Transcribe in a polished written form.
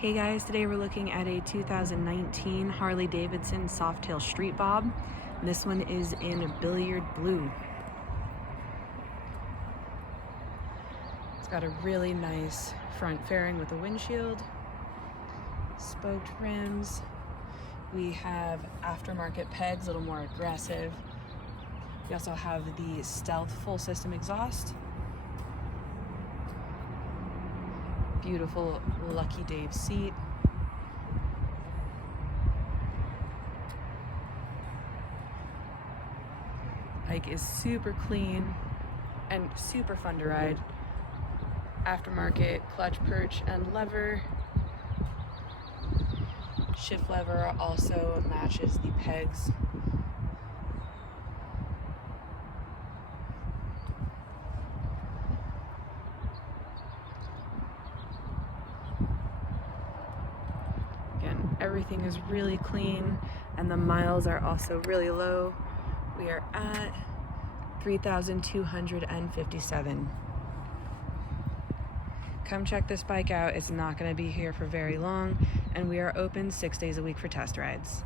Hey guys, today we're looking at a 2019 Harley Davidson Softail Street Bob. This one is in billiard blue. It's got a really nice front fairing with a windshield, spoked rims. We have aftermarket pegs, a little more aggressive. We also have the Stealth full system exhaust. Beautiful Lucky Dave seat. Bike is super clean and super fun to ride. Aftermarket clutch perch and lever. Shift lever also matches the pegs. Again, everything is really clean and the miles are also really low. We are at 3,257. Come check this bike out. It's not going to be here for very long, and we are open 6 days a week for test rides.